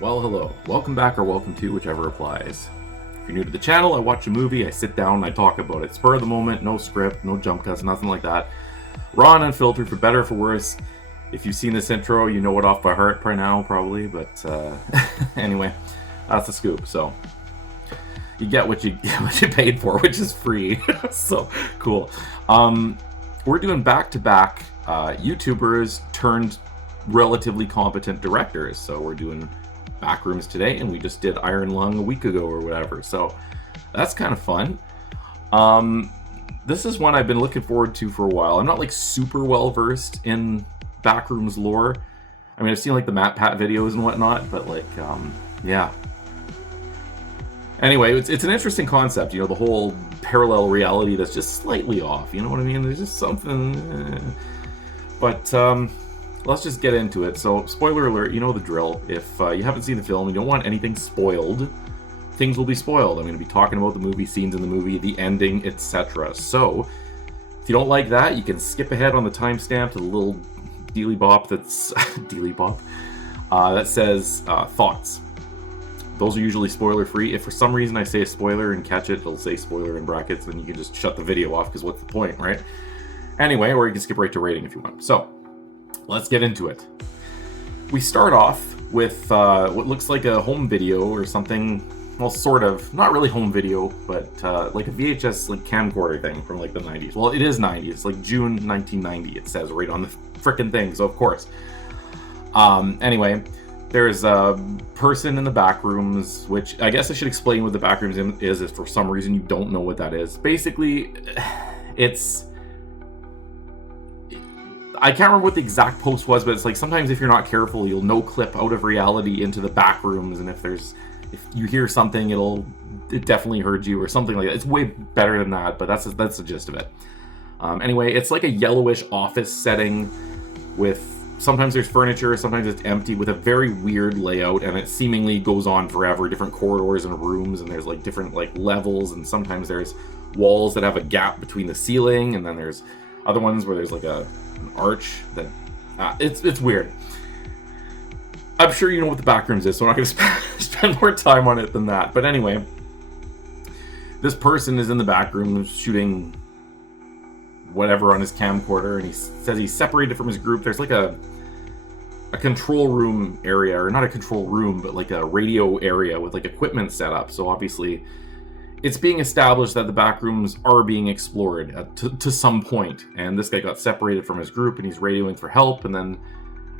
Well, hello. Welcome back or welcome to, whichever applies. If you're new to the channel, I watch a movie, I sit down, and I talk about it. Spur of the moment, no script, no jump cuts, nothing like that. Raw and unfiltered, for better or for worse. If you've seen this intro, you know it off by heart by now, probably, but anyway, that's the scoop. So you get what you paid for, which is free. So cool. We're doing back-to-back YouTubers turned relatively competent directors. So we're doing Backrooms today, and we just did Iron Lung a week ago or whatever. So that's kind of fun. This is one I've been looking forward to for a while. I'm not like super well versed in Backrooms lore. I mean, I've seen like the Matt Pat videos and whatnot, but like, yeah. Anyway, it's an interesting concept, you know, the whole parallel reality that's just slightly off, you know what I mean? There's just something, but let's just get into it. So, spoiler alert, you know the drill. If you haven't seen the film and you don't want anything spoiled, things will be spoiled. I'm going to be talking about the movie, scenes in the movie, the ending, etc. So, if you don't like that, you can skip ahead on the timestamp to the little dealy bop that's dealy bop that says thoughts. Those are usually spoiler free. If for some reason I say a spoiler and catch it, it'll say spoiler in brackets, then you can just shut the video off, because what's the point, right? Anyway, or you can skip right to rating if you want. So, let's get into it. We start off with what looks like a home video or something. Well, sort of. Not really home video, but like a VHS like camcorder thing from like the 90s. Well, it is 90s. It's like June 1990, it says right on the frickin' thing, so of course. Anyway, there's a person in the Backrooms, which I guess I should explain what the Backrooms is if for some reason you don't know what that is. Basically, it's... I can't remember what the exact post was, but it's like sometimes if you're not careful, you'll no-clip out of reality into the Backrooms, and if you hear something, it definitely heard you or something like that. It's way better than that, but that's the gist of it. Anyway, it's like a yellowish office setting with sometimes there's furniture, sometimes it's empty, with a very weird layout, and it seemingly goes on forever. Different corridors and rooms, and there's like different like levels, and sometimes there's walls that have a gap between the ceiling, and then there's other ones where there's like an arch that it's weird. I'm sure you know what the Backrooms is, so I'm not going to spend more time on it than that. But anyway, this person is in the backroom shooting whatever on his camcorder, and he says he's separated from his group. There's like a control room area, or not a control room, but like a radio area with like equipment set up. So obviously it's being established that the Backrooms are being explored to some point. And this guy got separated from his group, and he's radioing for help, and then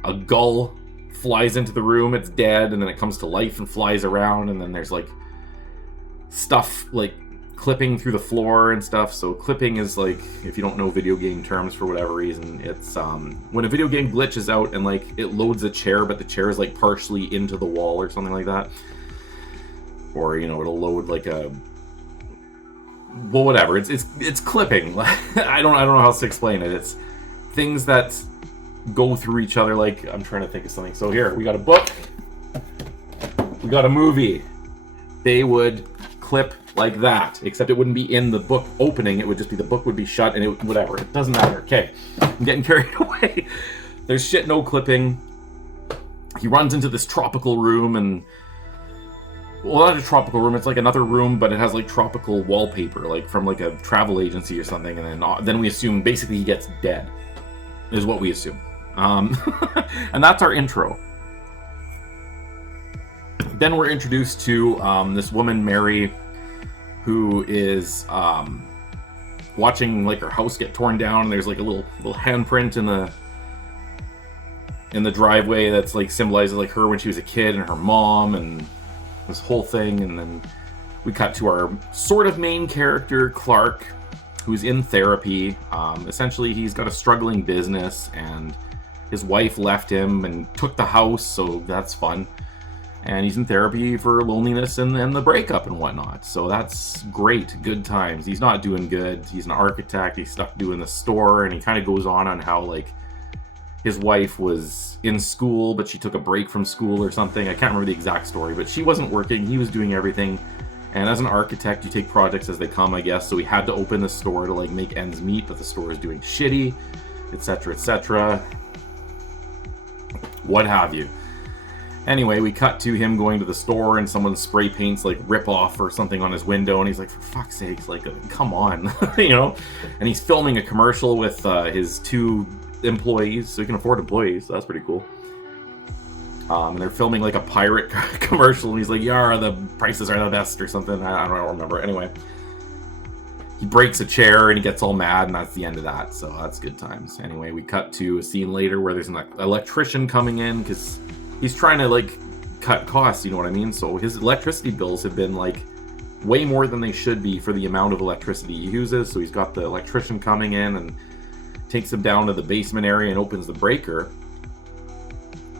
a gull flies into the room. It's dead, and then it comes to life and flies around, and then there's like stuff like clipping through the floor and stuff. So clipping is like, if you don't know video game terms for whatever reason, it's when a video game glitches out and like it loads a chair, but the chair is like partially into the wall or something like that. Or, you know, it'll load like a, well, whatever. It's clipping. I don't know how else to explain it. It's things that go through each other. Like, I'm trying to think of something. So here, we got a book. We got a movie. They would clip like that, except it wouldn't be in the book opening. It would just be, the book would be shut, and it whatever. It doesn't matter. Okay, I'm getting carried away. There's shit no clipping. He runs into this tropical room, and well, not a tropical room, it's like another room, but it has like tropical wallpaper, like from like a travel agency or something, and then we assume basically he gets dead, is what we assume. And that's our intro. Then we're introduced to this woman, Mary, who is watching like her house get torn down, and there's like a little handprint in the driveway that's like symbolizes like her when she was a kid and her mom and this whole thing. And then we cut to our sort of main character, Clark, who's in therapy. Essentially, he's got a struggling business, and his wife left him and took the house, so that's fun. And he's in therapy for loneliness and the breakup and whatnot. So that's great, good times. He's not doing good. He's an architect. He's stuck doing the store, and he kind of goes on how like his wife was in school, but she took a break from school or something. I can't remember the exact story, but she wasn't working. He was doing everything. And as an architect, you take projects as they come, I guess. So he had to open the store to like make ends meet, but the store is doing shitty, etc., etc. What have you. Anyway, we cut to him going to the store and someone spray paints like rip off or something on his window, and he's like, for fuck's sakes, like, come on, you know? And he's filming a commercial with his 2 employees, so he can afford employees, so that's pretty cool. And they're filming like a pirate commercial, and he's like, yeah, the prices are the best or something. I don't remember. Anyway, he breaks a chair and he gets all mad, and that's the end of that, so that's good times. Anyway, we cut to a scene later where there's an electrician coming in because he's trying to like cut costs, you know what I mean? So his electricity bills have been like way more than they should be for the amount of electricity he uses. So he's got the electrician coming in and takes him down to the basement area and opens the breaker.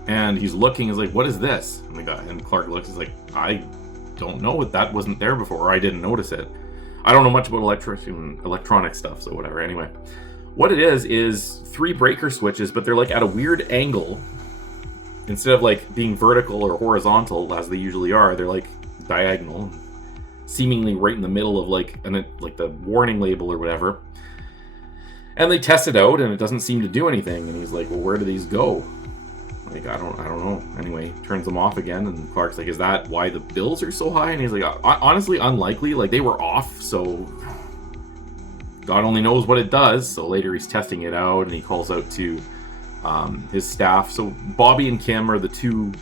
And he's looking, he's like, what is this? And Clark looks, he's like, I don't know, that wasn't there before, or I didn't notice it. I don't know much about electronic stuff, so whatever. Anyway, what it is 3 breaker switches, but they're like at a weird angle. Instead of like being vertical or horizontal as they usually are, they're like diagonal, seemingly right in the middle of like the warning label or whatever. And they test it out, and it doesn't seem to do anything. And he's like, well, where do these go? Like, I don't know. Anyway, turns them off again, and Clark's like, is that why the bills are so high? And he's like, honestly, unlikely. Like, they were off, so God only knows what it does. So later he's testing it out, and he calls out to his staff. So Bobby and Kim are the 2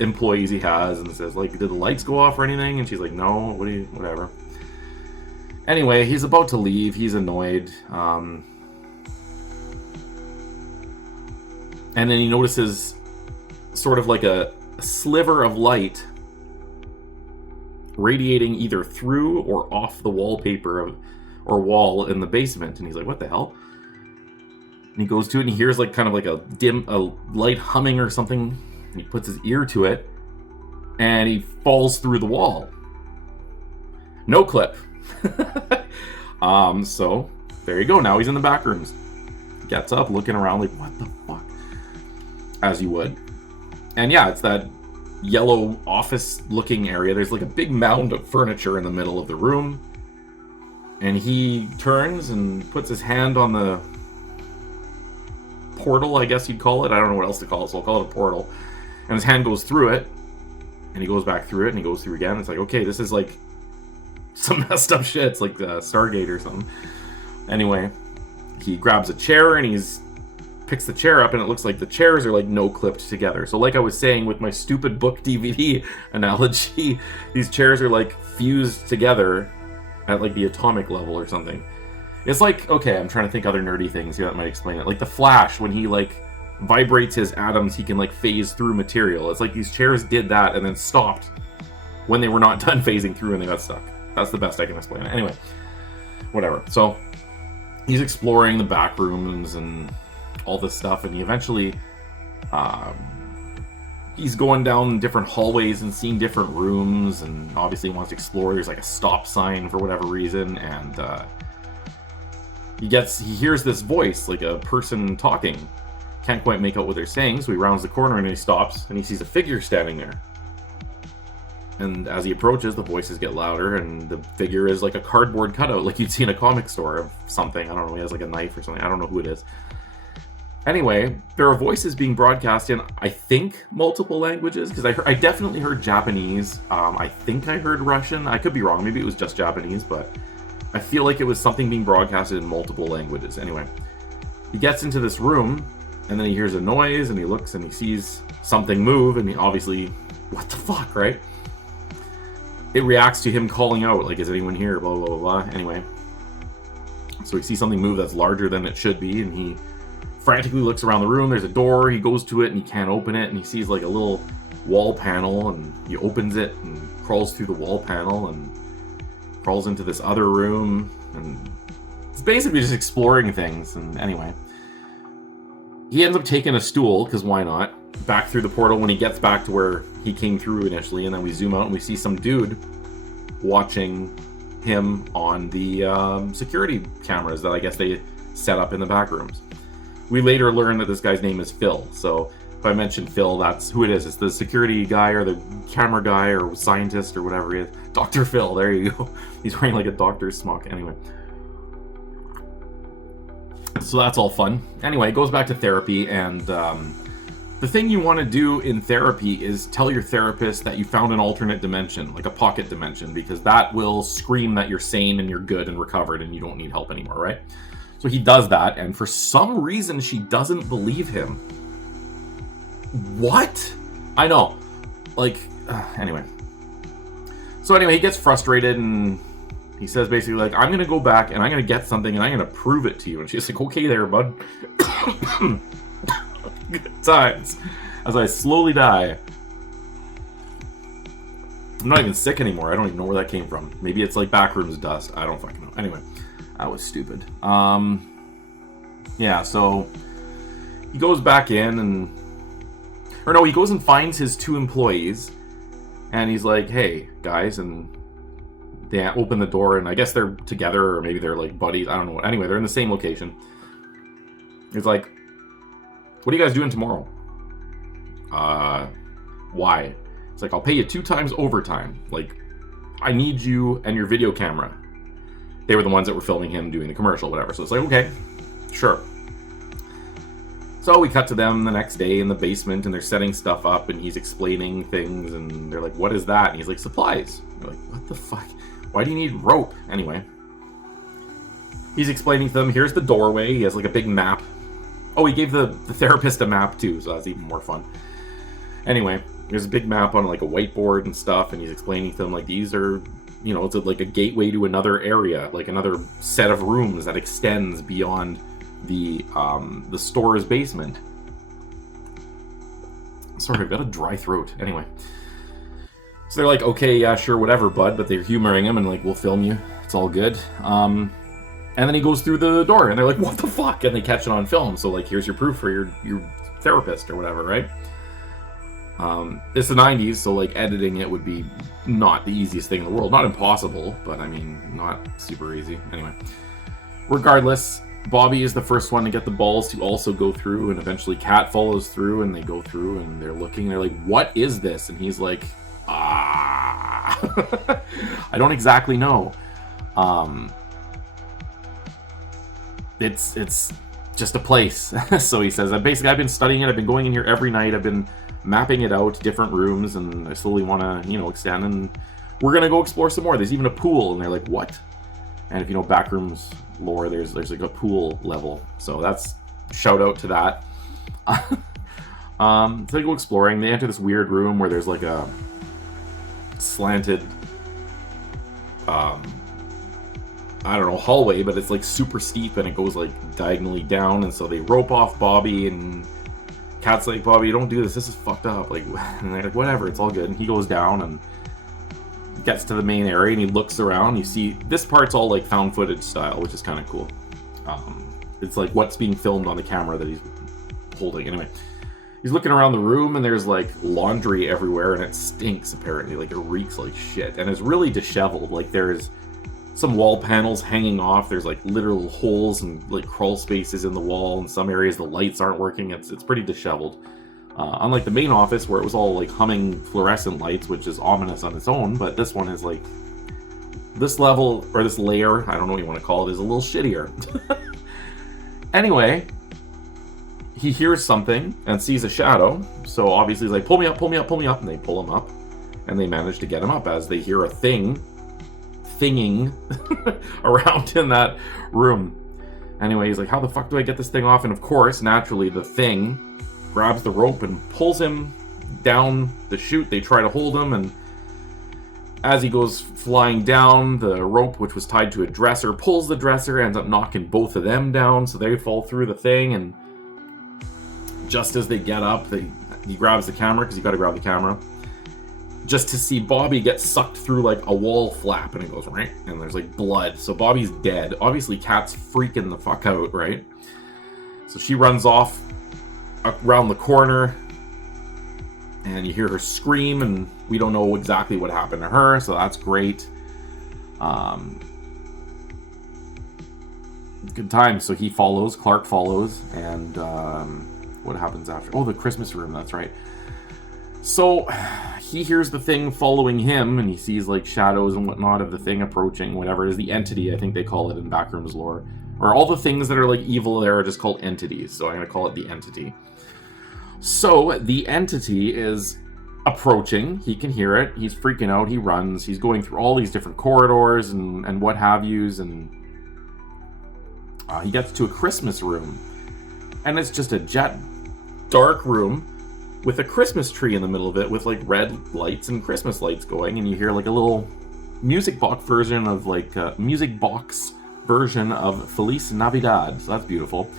employees he has, and says, like, did the lights go off or anything? And she's like, no, whatever. Anyway, he's about to leave. He's annoyed. And then he notices sort of like a sliver of light radiating either through or off the wallpaper or wall in the basement. And he's like, what the hell? And he goes to it, and he hears like kind of like a light humming or something. And he puts his ear to it, and he falls through the wall. No clip. So there you go. Now he's in the back rooms. Gets up, looking around like, what the fuck? As you would. And yeah, it's that yellow office-looking area. There's like a big mound of furniture in the middle of the room. And he turns and puts his hand on the portal, I guess you'd call it. I don't know what else to call it, so I'll call it a portal. And his hand goes through it, and he goes back through it, and he goes through again. It's like, okay, this is like some messed up shit. It's like Stargate or something. Anyway, he grabs a chair, and he's picks the chair up, and it looks like the chairs are like no clipped together. So like I was saying with my stupid book DVD analogy, these chairs are like fused together at like the atomic level or something. It's like, okay, I'm trying to think other nerdy things here that might explain it. Like the Flash, when he like vibrates his atoms, he can like phase through material. It's like these chairs did that and then stopped when they were not done phasing through and they got stuck. That's the best I can explain it. Anyway, whatever. So he's exploring the back rooms and all this stuff, and he eventually he's going down different hallways and seeing different rooms, and obviously he wants to explore. There's like a stop sign for whatever reason, and he hears this voice, like a person talking. Can't quite make out what they're saying, so he rounds the corner and he stops, and he sees a figure standing there. And as he approaches, the voices get louder, and the figure is like a cardboard cutout, like you'd see in a comic store of something. I don't know, he has like a knife or something. I don't know who it is. Anyway, there are voices being broadcast in, I think, multiple languages, because I definitely heard Japanese. I think I heard Russian. I could be wrong. Maybe it was just Japanese, but I feel like it was something being broadcasted in multiple languages. Anyway, he gets into this room, and then he hears a noise, and he looks, and he sees something move, and he obviously, what the fuck, right? It reacts to him calling out, like, is anyone here, blah, blah, blah, blah. Anyway, so he sees something move that's larger than it should be, and he frantically looks around the room. There's a door, he goes to it, and he can't open it, and he sees, like, a little wall panel, and he opens it, and crawls through the wall panel, and crawls into this other room, and it's basically just exploring things. And anyway, he ends up taking a stool, because why not, back through the portal when he gets back to where he came through initially, and then we zoom out and we see some dude watching him on the security cameras that I guess they set up in the back rooms. We later learn that this guy's name is Phil, so if I mention Phil, that's who it is. It's the security guy or the camera guy or scientist or whatever he is. Dr. Phil, there you go. He's wearing like a doctor's smock. Anyway. So that's all fun. Anyway, it goes back to therapy, and The thing you want to do in therapy is tell your therapist that you found an alternate dimension, like a pocket dimension, because that will scream that you're sane and you're good and recovered and you don't need help anymore, right? So he does that, and for some reason she doesn't believe him. What? I know. Like, anyway. So anyway, he gets frustrated and he says basically like, I'm going to go back and I'm going to get something and I'm going to prove it to you. And she's like, okay there, bud. Good times. As I slowly die. I'm not even sick anymore. I don't even know where that came from. Maybe it's like Backrooms dust. I don't fucking know. Anyway, that was stupid. Yeah, so he goes back in and... Or no, he goes and finds his 2 employees. And he's like, hey, guys, and they open the door, and I guess they're together, or maybe they're like buddies. I don't know. Anyway, they're in the same location. He's like, what are you guys doing tomorrow? Why? It's like, I'll pay you 2 times overtime. Like, I need you and your video camera. They were the ones that were filming him doing the commercial, whatever. So it's like, okay, sure. So we cut to them the next day in the basement, and they're setting stuff up, and he's explaining things, and they're like, what is that? And he's like, supplies. They're like, what the fuck? Why do you need rope? Anyway. He's explaining to them, here's the doorway. He has like a big map. Oh, he gave the therapist a map too, so that's even more fun. Anyway, there's a big map on like a whiteboard and stuff, and he's explaining to them like these are, you know, it's like a gateway to another area, like another set of rooms that extends beyond the store's basement. Sorry, I've got a dry throat. Anyway. So they're like, okay, yeah, sure, whatever, bud, but they're humoring him and like, we'll film you. It's all good. And then he goes through the door, and they're like, what the fuck? And they catch it on film. So, like, here's your proof for your therapist or whatever, right? It's the 90s, so, like, editing it would be not the easiest thing in the world. Not impossible, but, I mean, not super easy. Anyway. Regardless, Bobby is the first one to get the balls to also go through, and eventually Kat follows through, and they go through, and they're looking, they're like, what is this? And he's like, I don't exactly know. It's just a place. So he says, basically, I've been studying it. I've been going in here every night. I've been mapping it out, different rooms, and I slowly want to, you know, extend. And we're going to go explore some more. There's even a pool. And they're like, what? And if you know Backrooms lore, there's like a pool level. So that's shout out to that. So they go exploring. They enter this weird room where there's like a slanted I don't know, hallway, but it's like super steep and it goes like diagonally down, and so they rope off Bobby, and Kat's like, Bobby, don't do this is fucked up, like, and they're like, whatever, it's all good. And he goes down and gets to the main area, and he looks around. You see this part's all like found footage style, which is kind of cool. It's like what's being filmed on the camera that he's holding. Anyway, he's looking around the room, and there's like laundry everywhere, and it stinks apparently, like it reeks like shit, and it's really disheveled. Like there's some wall panels hanging off. There's like literal holes and like crawl spaces in the wall. In some areas the lights aren't working. It's pretty disheveled. Unlike the main office where it was all like humming fluorescent lights, which is ominous on its own, but this one is like, this level, or this layer, I don't know what you want to call it, is a little shittier. Anyway, he hears something and sees a shadow. So obviously he's like, pull me up, pull me up, pull me up. And they pull him up, and they manage to get him up as they hear a thinging around in that room. Anyway, he's like, how the fuck do I get this thing off? And of course, naturally, the thing grabs the rope and pulls him down the chute. They try to hold him, and as he goes flying down, the rope, which was tied to a dresser, pulls the dresser, ends up knocking both of them down, so they fall through the thing. And just as they get up, he grabs the camera, because you got to grab the camera, just to see Bobby get sucked through like a wall flap, and it goes right, and there's like blood. So Bobby's dead. Obviously, Kat's freaking the fuck out, right? So she runs off around the corner, and you hear her scream, and we don't know exactly what happened to her, so that's great. Good time. So he follows, Clark follows, and what happens after? Oh, the Christmas room, that's right. So he hears the thing following him, and he sees like shadows and whatnot of the thing approaching, whatever it is, the entity, I think they call it in Backrooms lore. Or all the things that are like evil there are just called entities, so I'm going to call it the entity. So the entity is approaching. He can hear it. He's freaking out. He runs. He's going through all these different corridors and what have yous. And he gets to a Christmas room. And it's just a jet dark room with a Christmas tree in the middle of it with like red lights and Christmas lights going. And you hear like a little music box version of Feliz Navidad. So that's beautiful.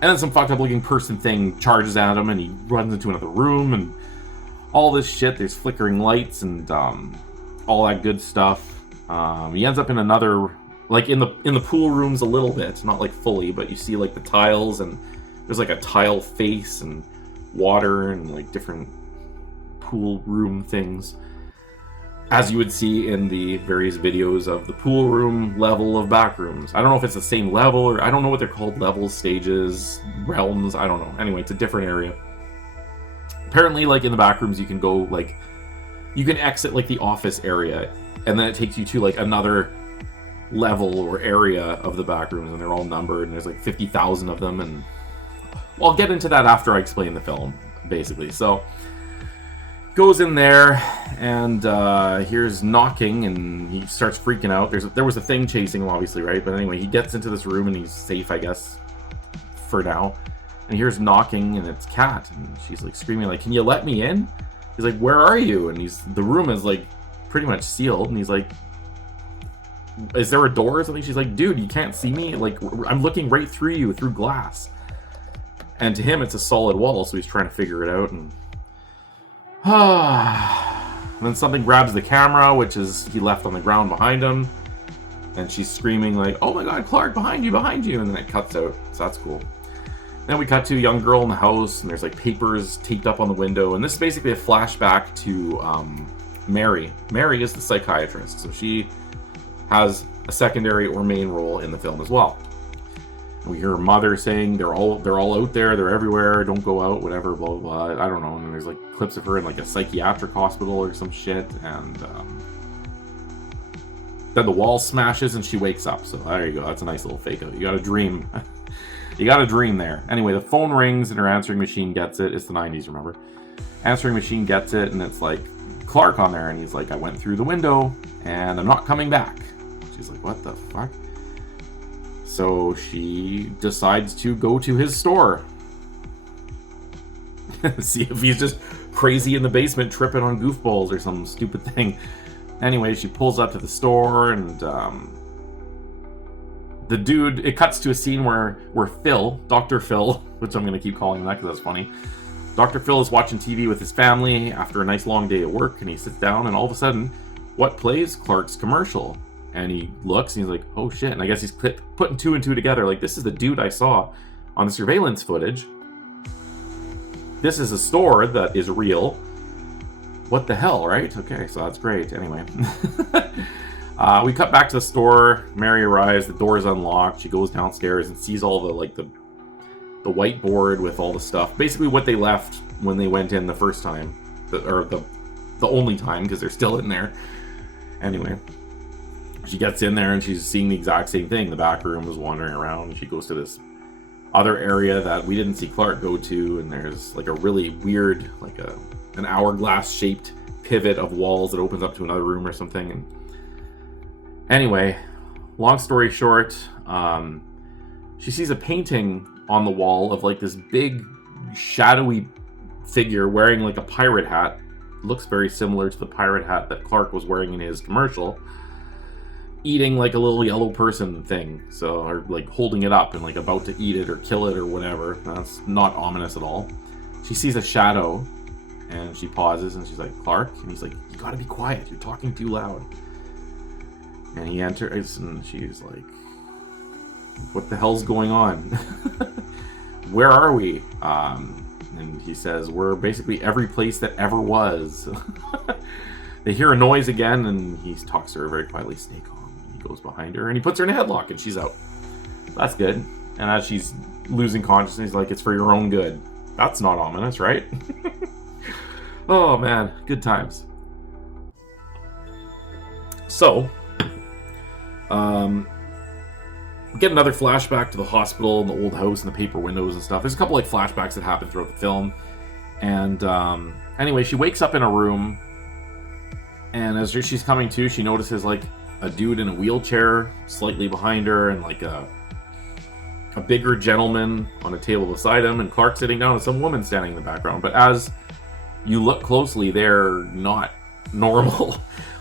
And then some fucked up looking person thing charges at him and he runs into another room and all this shit. There's flickering lights and all that good stuff. He ends up in another, like in the pool rooms a little bit, not like fully, but you see like the tiles and there's like a tile face and water and like different pool room things, as you would see in the various videos of the pool room level of Backrooms. I don't know if it's the same level, or I don't know what they're called, levels, stages, realms, I don't know. Anyway, it's a different area. Apparently, like in the Backrooms, you can go like, you can exit like the office area, and then it takes you to like another level or area of the Backrooms, and they're all numbered, and there's like 50,000 of them, and well, I'll get into that after I explain the film, basically. So, goes in there and hears knocking and he starts freaking out. There was a thing chasing him, obviously, right? But anyway, he gets into this room and he's safe, I guess, for now. And he hears knocking and it's Kat, and she's like screaming like, "Can you let me in?" He's like, "Where are you?" And the room is like pretty much sealed, and he's like, "Is there a door or something?" She's like, "Dude, you can't see me. Like, I'm looking right through you through glass." And to him, it's a solid wall, so he's trying to figure it out. And then something grabs the camera, which is he left on the ground behind him. And she's screaming like, "Oh my god, Clark, behind you, behind you." And then it cuts out, so that's cool. Then we cut to a young girl in the house, and there's like papers taped up on the window. And this is basically a flashback to Mary. Mary is the psychiatrist, so she has a secondary or main role in the film as well. We hear her mother saying they're all out there, they're everywhere, don't go out, whatever, blah, blah, blah. I don't know. And then there's like clips of her in like a psychiatric hospital or some shit. And then the wall smashes and she wakes up. So there you go. That's a nice little fake out. You got a dream. You got a dream there. Anyway, the phone rings and her answering machine gets it. It's the 90s, remember? Answering machine gets it and it's like Clark on there. And he's like, "I went through the window and I'm not coming back." She's like, "What the fuck?" So she decides to go to his store. See if he's just crazy in the basement tripping on goofballs or some stupid thing. Anyway, she pulls up to the store and the dude, it cuts to a scene where Phil, Dr. Phil, which I'm going to keep calling him that because that's funny. Dr. Phil is watching TV with his family after a nice long day at work, and he sits down and all of a sudden, what plays? Clark's commercial. And he looks and he's like, "Oh shit." And I guess he's putting two and two together. Like, this is the dude I saw on the surveillance footage. This is a store that is real. What the hell, right? Okay, so that's great. Anyway. We cut back to the store. Mary arrives. The door is unlocked. She goes downstairs and sees all the whiteboard with all the stuff. Basically what they left when they went in the first time. The only time, because they're still in there. Anyway. She gets in there and she's seeing the exact same thing. The back room is wandering around. And she goes to this other area that we didn't see Clark go to. And there's like a really weird, like an hourglass shaped pivot of walls that opens up to another room or something. And anyway, long story short, she sees a painting on the wall of like this big shadowy figure wearing like a pirate hat. Looks very similar to the pirate hat that Clark was wearing in his commercial. Eating like a little yellow person thing, so, or like holding it up and like about to eat it or kill it or whatever. That's not ominous at all. She sees a shadow and she pauses and she's like, "Clark?" And he's like, "You gotta be quiet, you're talking too loud." And he enters and she's like, "What the hell's going on? Where are we?" And he says, "We're basically every place that ever was." They hear a noise again and he talks to her very quietly. "Stay calm." Goes behind her and he puts her in a headlock and she's out. That's good. And as she's losing consciousness, he's like, "It's for your own good." That's not ominous, right? Oh man, good times. So we get another flashback to the hospital and the old house and the paper windows and stuff. There's a couple like flashbacks that happen throughout the film. And anyway, she wakes up in a room, and as she's coming to, she notices like a dude in a wheelchair slightly behind her, and like a bigger gentleman on a table beside him, and Clark sitting down, and some woman standing in the background. But as you look closely, they're not normal.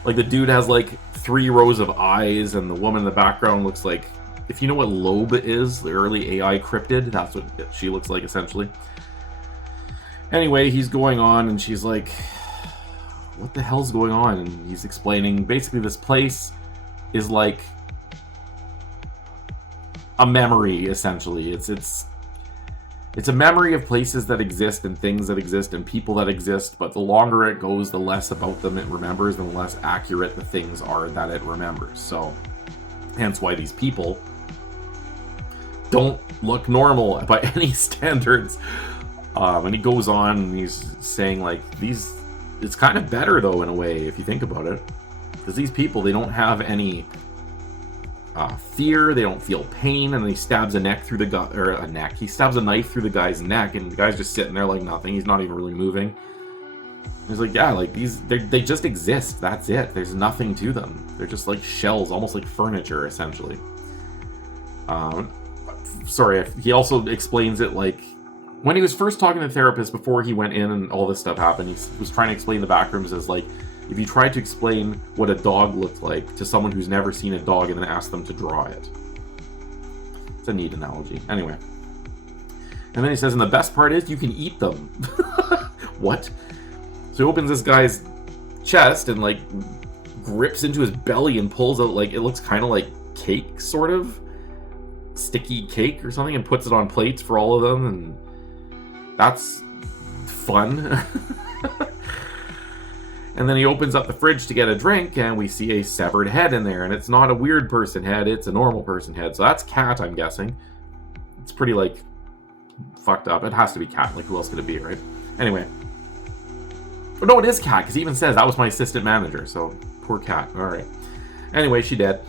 Like the dude has like 3 rows of eyes, and the woman in the background looks like, if you know what lobe is, the early AI cryptid, that's what she looks like essentially. Anyway, he's going on, and she's like, what the hell's going on? And he's explaining basically this place is like a memory, essentially. It's a memory of places that exist and things that exist and people that exist, but the longer it goes, the less about them it remembers and the less accurate the things are that it remembers. So hence why these people don't look normal by any standards. And he goes on and he's saying like, it's kind of better though in a way if you think about it, because these people, they don't have any fear, they don't feel pain, and then he stabs he stabs a knife through the guy's neck, and the guy's just sitting there like nothing. He's not even really moving. He's like, yeah, like they just exist, that's it. There's nothing to them. They're just like shells, almost like furniture essentially. Sorry, he also explains it like when he was first talking to the therapist before he went in and all this stuff happened, he was trying to explain the Backrooms as like, if you tried to explain what a dog looked like to someone who's never seen a dog and then asked them to draw it. It's a neat analogy. Anyway. And then he says, and the best part is you can eat them. What? So he opens this guy's chest and like grips into his belly and pulls out like, it looks kind of like cake, sort of. Sticky cake or something, and puts it on plates for all of them, and that's fun. And then he opens up the fridge to get a drink, and we see a severed head in there, and it's not a weird person head, it's a normal person head. So that's Cat, I'm guessing. It's pretty like fucked up. It has to be Cat, like who else could it be, right? Anyway. Oh, no, it is Cat, because he even says that was my assistant manager, so poor Cat. Alright. Anyway, she dead.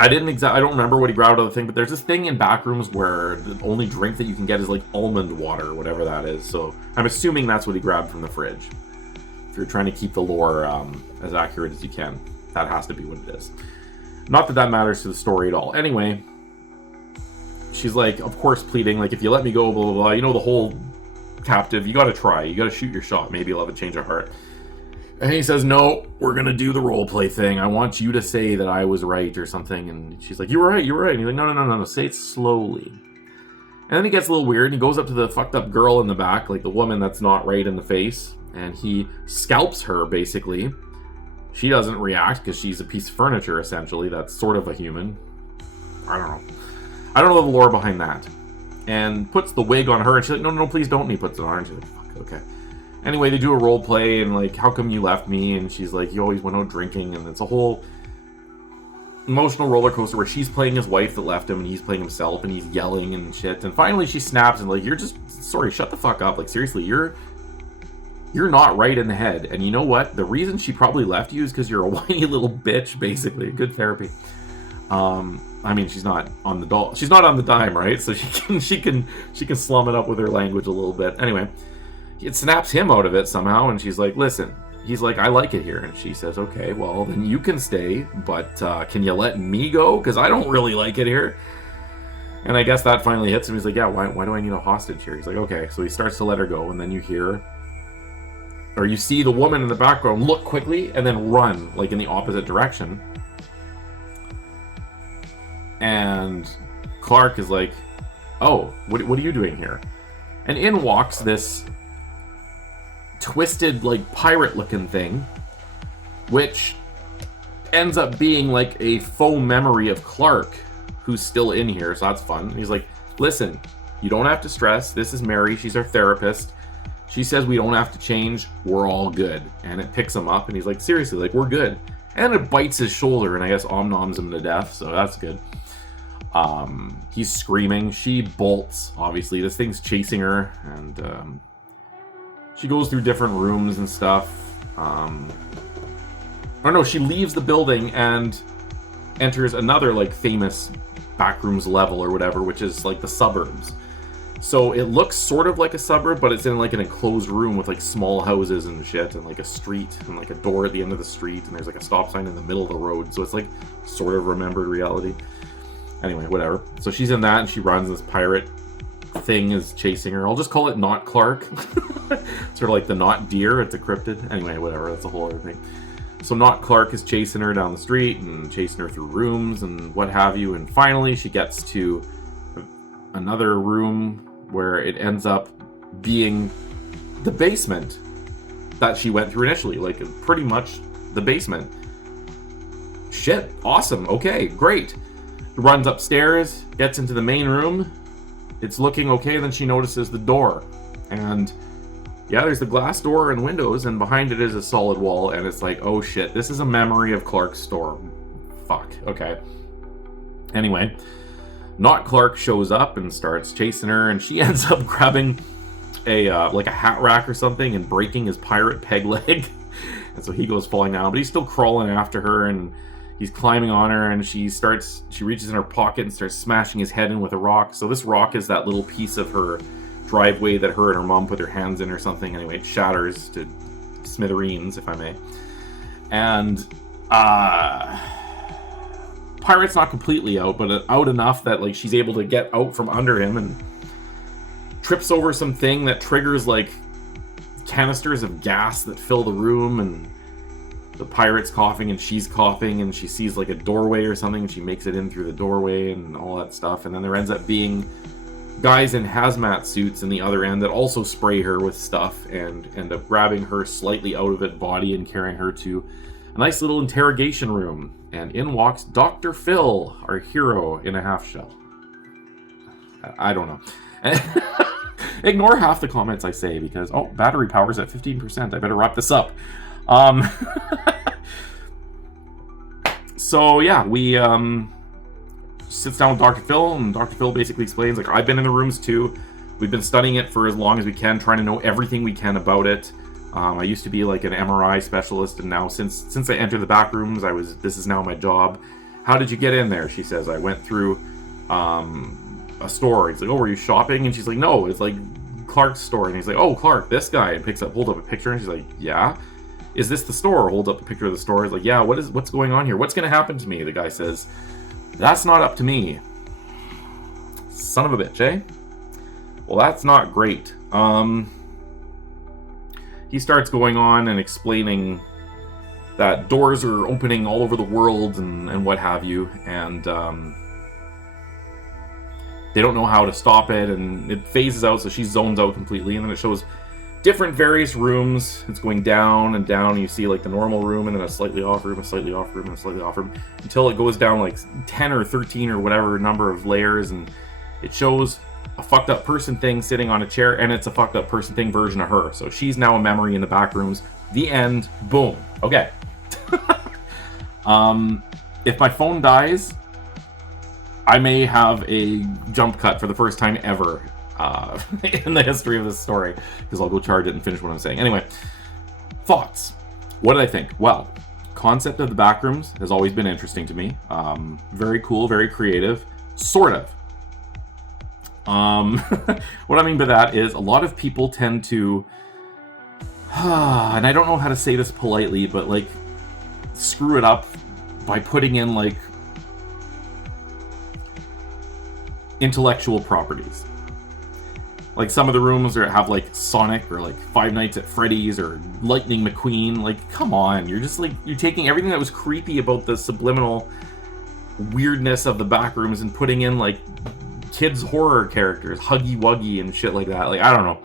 I don't remember what he grabbed out of the thing, but there's this thing in Backrooms where the only drink that you can get is like almond water or whatever that is. So I'm assuming that's what he grabbed from the fridge. If you're trying to keep the lore as accurate as you can, that has to be what it is. Not that that matters to the story at all. Anyway, she's like, of course, pleading, like, if you let me go, blah, blah, blah. You know, the whole captive, you got to try. You got to shoot your shot. Maybe you'll have a change of heart. And he says, no, we're going to do the role play thing. I want you to say that I was right or something. And she's like, you were right, you were right. And he's like, no, say it slowly. And then he gets a little weird. And he goes up to the fucked up girl in the back, like the woman that's not right in the face. And he scalps her, basically. She doesn't react because she's a piece of furniture, essentially. That's sort of a human. I don't know the lore behind that. And puts the wig on her. And she's like, no, please don't. And he puts it on her. And she's like, fuck, okay. Anyway, they do a role play, and like, how come you left me? And she's like, you always went out drinking, and it's a whole emotional roller coaster where she's playing his wife that left him, and he's playing himself, and he's yelling and shit. And finally, she snaps and like, sorry, shut the fuck up. Like, seriously, you're not right in the head. And you know what? The reason she probably left you is because you're a whiny little bitch, basically. Good therapy. I mean, she's not on the dime, right? So she can slum it up with her language a little bit. Anyway. It snaps him out of it somehow, and she's like, listen. He's like, I like it here. And she says, okay, well, then you can stay, but can you let me go? Because I don't really like it here. And I guess that finally hits him. He's like, yeah, why do I need a hostage here? He's like, okay. So he starts to let her go, and then you see the woman in the background look quickly and then run, like in the opposite direction. And Clark is like, oh, what are you doing here? And in walks this twisted, like, pirate-looking thing, which ends up being like a faux memory of Clark, who's still in here, so that's fun. And he's like, listen, you don't have to stress. This is Mary. She's our therapist. She says we don't have to change. We're all good. And it picks him up, and he's like, seriously, like, we're good. And it bites his shoulder, and I guess omnoms him to death, so that's good. He's screaming. She bolts, obviously. This thing's chasing her, and she goes through different rooms and stuff. She leaves the building and enters another, like, famous Backrooms level or whatever, which is, like, the suburbs. So it looks sort of like a suburb, but it's in like an enclosed room with like small houses and shit, and like a street, and like a door at the end of the street, and there's like a stop sign in the middle of the road. So it's like sort of remembered reality. Anyway, whatever. So she's in that, and she runs. This pirate thing is chasing her. I'll just call it Not Clark. Sort of like the Not Deer. It's a cryptid. Anyway, whatever. That's a whole other thing. So Not Clark is chasing her down the street and chasing her through rooms and what have you. And finally, she gets to another room where it ends up being the basement that she went through initially. Like, pretty much the basement. Shit. Awesome. Okay. Great. Runs upstairs, gets into the main room. It's looking okay, then she notices the door. And yeah, there's the glass door and windows, and behind it is a solid wall, and it's like, oh shit, this is a memory of Clark's store. Fuck. Okay. Anyway, Not Clark shows up and starts chasing her, and she ends up grabbing a like a hat rack or something and breaking his pirate peg leg. And so he goes falling down, but he's still crawling after her, and he's climbing on her, and she reaches in her pocket and starts smashing his head in with a rock. So this rock is that little piece of her driveway that her and her mom put their hands in or something. Anyway, it shatters to smithereens, if I may. And Pirate's not completely out, but out enough that like she's able to get out from under him and trips over something that triggers like canisters of gas that fill the room, and the pirate's coughing and she's coughing, and she sees like a doorway or something, and she makes it in through the doorway and all that stuff. And then there ends up being guys in hazmat suits in the other end that also spray her with stuff and end up grabbing her slightly out of it body and carrying her to a nice little interrogation room. And in walks Dr. Phil, our hero in a half shell. I don't know. Ignore half the comments I say because, oh, battery power's at 15%. I better wrap this up. So yeah, we sits down with Dr. Phil, and Dr. Phil basically explains, like, I've been in the rooms too. We've been studying it for as long as we can, trying to know everything we can about it. I used to be like an MRI specialist, and now since I entered the back rooms, this is now my job. How did you get in there? She says, I went through a store. He's like, oh, were you shopping? And she's like, no, it's like Clark's store. And he's like, oh, Clark, this guy. And holds up a picture, and she's like, yeah. Is this the store? Holds up a picture of the store. He's like, yeah, what's going on here? What's going to happen to me? The guy says, that's not up to me. Son of a bitch, eh? Well, that's not great. He starts going on and explaining that doors are opening all over the world and what have you, and they don't know how to stop it, and it phases out, so she zones out completely, and then it shows different various rooms. It's going down and down, and you see like the normal room, and then a slightly off room, a slightly off room, and a slightly off room, until it goes down like 10 or 13 or whatever number of layers, and it shows a fucked up person thing sitting on a chair, and it's a fucked up person thing version of her. So she's now a memory in the back rooms. The end. Boom. Okay. If my phone dies, I may have a jump cut for the first time ever in the history of this story, because I'll go charge it and finish what I'm saying. Anyway, thoughts. What did I think? Well, concept of the backrooms has always been interesting to me. Very cool, very creative, sort of. What I mean by that is a lot of people tend to, and I don't know how to say this politely, but like screw it up by putting in like intellectual properties. Like some of the rooms have like Sonic or like Five Nights at Freddy's or Lightning McQueen. Like, come on, you're just like, you're taking everything that was creepy about the subliminal weirdness of the backrooms and putting in like kids horror characters, Huggy Wuggy and shit like that. Like, I don't know,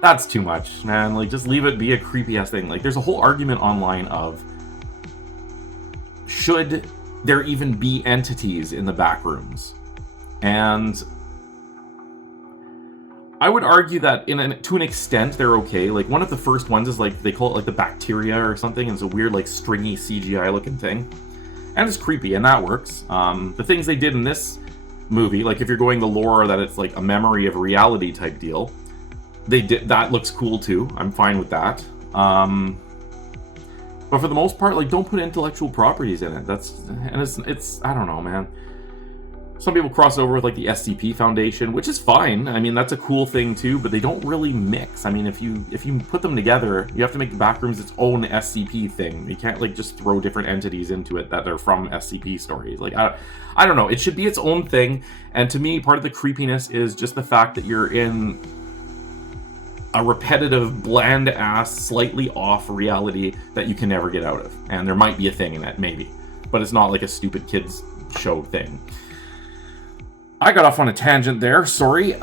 that's too much, man. Like, just leave it be a creepy ass thing. Like, there's a whole argument online of, should there even be entities in the backrooms? And I would argue that to an extent they're okay. Like, one of the first ones is like, they call it like the bacteria or something, and it's a weird like stringy CGI looking thing, and it's creepy, and that works. The things they did in this movie, like if you're going the lore that it's like a memory of reality type deal, that looks cool too. I'm fine with that. But for the most part, like, don't put intellectual properties in it. It's I don't know, man. Some people cross over with like the SCP Foundation, which is fine. I mean, that's a cool thing too, but they don't really mix. I mean, if you put them together, you have to make the Backrooms its own SCP thing. You can't like just throw different entities into it that are from SCP stories. Like, I don't know. It should be its own thing. And to me, part of the creepiness is just the fact that you're in a repetitive, bland-ass, slightly off reality that you can never get out of. And there might be a thing in that, maybe. But it's not like a stupid kids show thing. I got off on a tangent there, sorry. You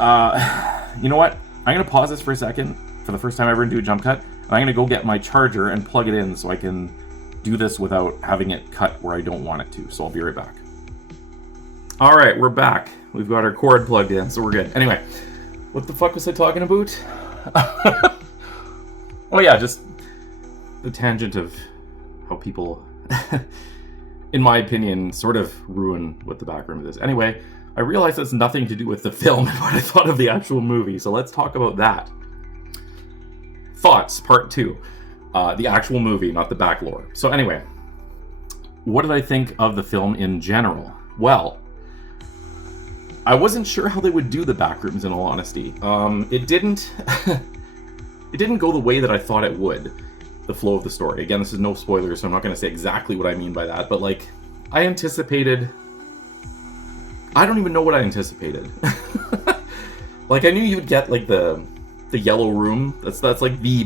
know what? I'm going to pause this for a second, for the first time ever, and do a jump cut. And I'm going to go get my charger and plug it in so I can do this without having it cut where I don't want it to. So I'll be right back. All right, we're back. We've got our cord plugged in, so we're good. Anyway, what the fuck was I talking about? Oh yeah, just the tangent of how people, in my opinion, sort of ruin what the Backrooms is. Anyway, I realize that's nothing to do with the film and what I thought of the actual movie, so let's talk about that. Thoughts, part 2. The actual movie, not the back lore. So anyway, what did I think of the film in general? Well, I wasn't sure how they would do the Backrooms, in all honesty. It didn't go the way that I thought it would, the flow of the story. Again, this is no spoilers, so I'm not going to say exactly what I mean by that, but like, I anticipated... I don't even know what I anticipated. Like, I knew you'd get like the yellow room. That's like the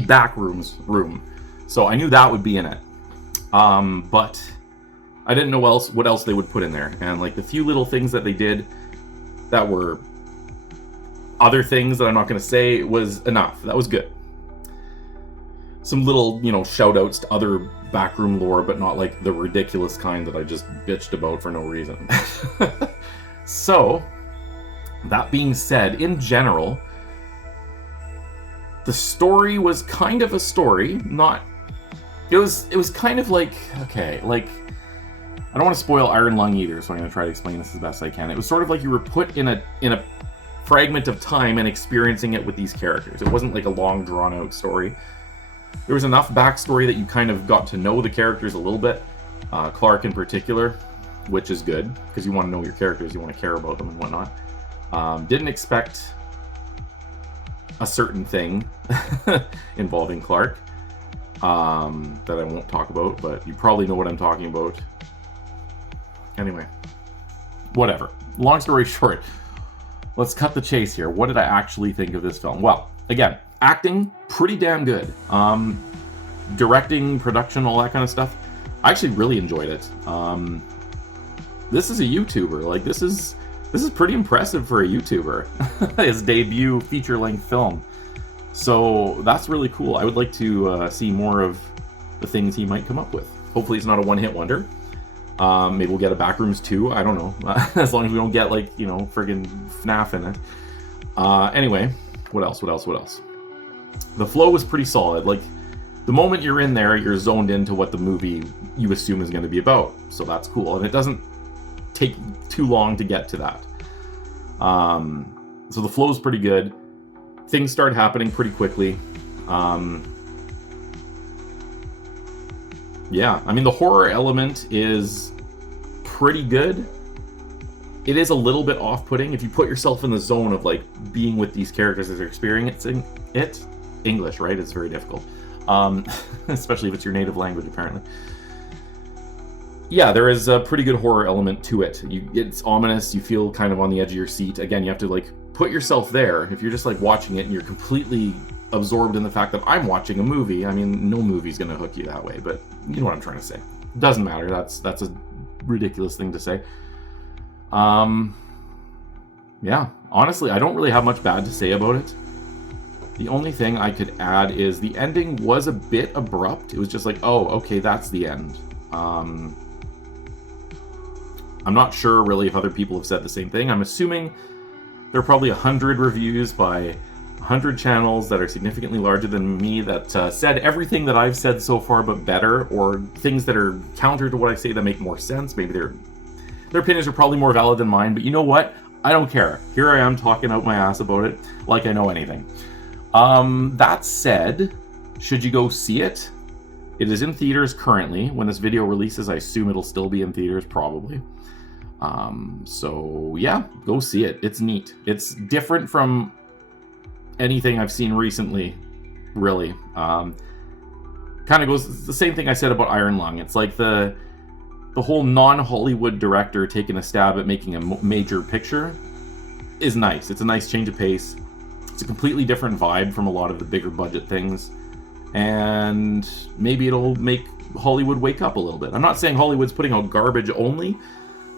Backrooms room. So I knew that would be in it. But I didn't know what else they would put in there. And like the few little things that they did that were other things that I'm not going to say was enough. That was good. Some little, shout outs to other backroom lore, but not like the ridiculous kind that I just bitched about for no reason. So, that being said, in general, the story was kind of a story, not... It was kind of like, okay, like... I don't want to spoil Iron Lung either, so I'm going to try to explain this as best I can. It was sort of like you were put in a fragment of time and experiencing it with these characters. It wasn't like a long, drawn-out story. There was enough backstory that you kind of got to know the characters a little bit. Clark in particular, which is good, because you want to know your characters, you want to care about them and whatnot. Didn't expect a certain thing involving Clark that I won't talk about, but you probably know what I'm talking about. Anyway, whatever. Long story short, let's cut the chase here. What did I actually think of this film? Well, again, acting, pretty damn good. Directing, production, all that kind of stuff. I actually really enjoyed it. This is a YouTuber. Like, this is pretty impressive for a YouTuber. His debut feature-length film. So that's really cool. I would like to see more of the things he might come up with. Hopefully it's not a one-hit wonder. Maybe we'll get a Backrooms 2. I don't know. As long as we don't get, like, friggin' FNAF in it. Anyway, what else? The flow was pretty solid. Like, the moment you're in there, you're zoned into what the movie you assume is going to be about. So that's cool. And it doesn't take too long to get to that. So the flow is pretty good. Things start happening pretty quickly. Yeah, I mean, the horror element is pretty good. It is a little bit off-putting if you put yourself in the zone of, like, being with these characters as they're experiencing it. English, right? It's very difficult. Especially if it's your native language, apparently. Yeah, there is a pretty good horror element to it. It's ominous. You feel kind of on the edge of your seat. Again, you have to, like, put yourself there. If you're just, like, watching it and you're completely absorbed in the fact that I'm watching a movie, I mean, no movie's going to hook you that way, but you know what I'm trying to say. Doesn't matter. That's a ridiculous thing to say. Yeah, honestly, I don't really have much bad to say about it. The only thing I could add is the ending was a bit abrupt. It was just like, oh, okay, that's the end. I'm not sure really if other people have said the same thing. I'm assuming there are probably 100 reviews by 100 channels that are significantly larger than me that said everything that I've said so far but better, or things that are counter to what I say that make more sense. Maybe their opinions are probably more valid than mine, but you know what? I don't care. Here I am talking out my ass about it like I know anything. That said, should you go see it? It is in theaters currently. When this video releases, I assume it'll still be in theaters, probably. So yeah, go see it. It's neat. It's different from anything I've seen recently, really. Kind of goes the same thing I said about Iron Lung. It's like the whole non-Hollywood director taking a stab at making a major picture is nice. It's a nice change of pace. It's a completely different vibe from a lot of the bigger budget things, and maybe it'll make Hollywood wake up a little bit. I'm not saying Hollywood's putting out garbage only,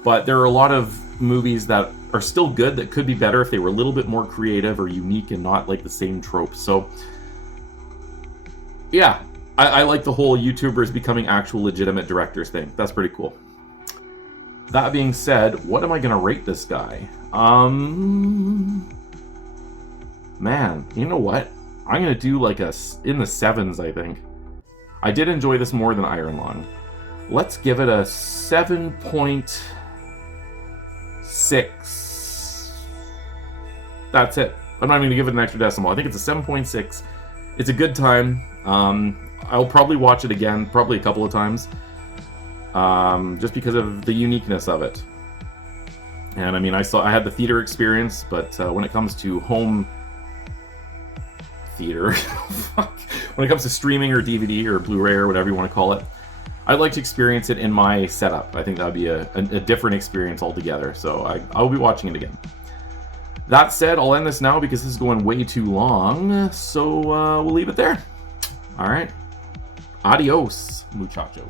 but there are a lot of movies that are still good that could be better if they were a little bit more creative or unique and not like the same tropes. So yeah, I like the whole YouTubers becoming actual legitimate directors thing. That's pretty cool. That being said, what am I gonna rate this guy? Man, you know what? I'm gonna do like in the 7s, I think. I did enjoy this more than Iron Lung. Let's give it a 7.6. That's it. I'm not even gonna give it an extra decimal. I think it's a 7.6. It's a good time. I'll probably watch it again, probably a couple of times, just because of the uniqueness of it. And I mean, I had the theater experience, but when it comes to home theater, when it comes to streaming or DVD or Blu-ray or whatever you want to call it, I'd like to experience it in my setup. I think that would be a different experience altogether. So I'll be watching it again. That said, I'll end this now because this is going way too long. So we'll leave it there. All right. Adios, muchachos.